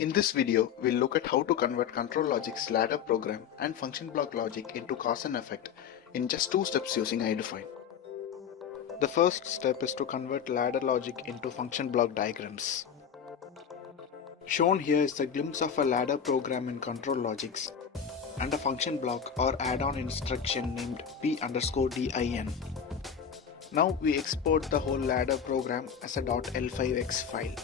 In this video, we'll look at how to convert Control Logix ladder program and function block logic into cause and effect in just 2 steps using iDefine. The first step is to convert ladder logic into function block diagrams. Shown here is a glimpse of a ladder program in Control Logix and a function block or add-on instruction named p_din. Now we export the whole ladder program as a .l5x file.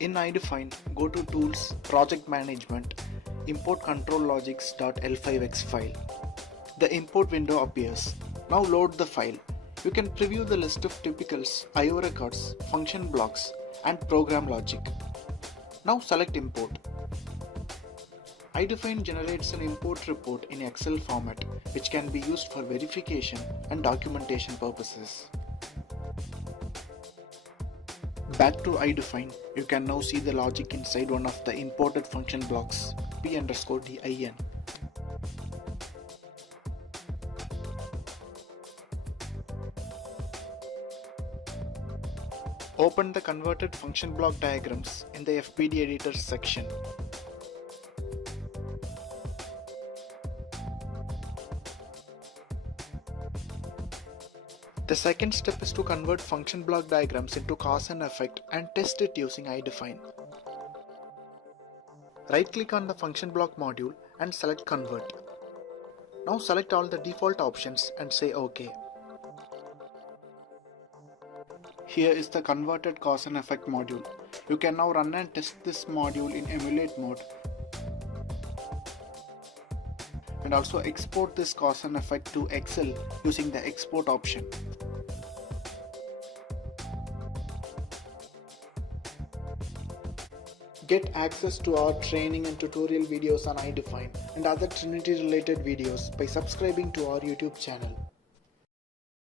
In iDefine, go to Tools, Project Management, import Control Logix.l5x file. The import window appears. Now load the file. You can preview the list of typicals, IO records, function blocks, and program logic. Now select Import. iDefine generates an import report in Excel format which can be used for verification and documentation purposes. Back to iDefine, you can now see the logic inside one of the imported function blocks, p_din. Open the converted function block diagrams in the FPD editor section. The second step is to convert function block diagrams into cause and effect and test it using iDefine. Right-click on the function block module and select Convert. Now select all the default options and say OK. Here is the converted cause and effect module. You can now run and test this module in emulate mode and also export this cause and effect to Excel using the export option. Get access to our training and tutorial videos on iDefine and other Trinity related videos by subscribing to our YouTube channel.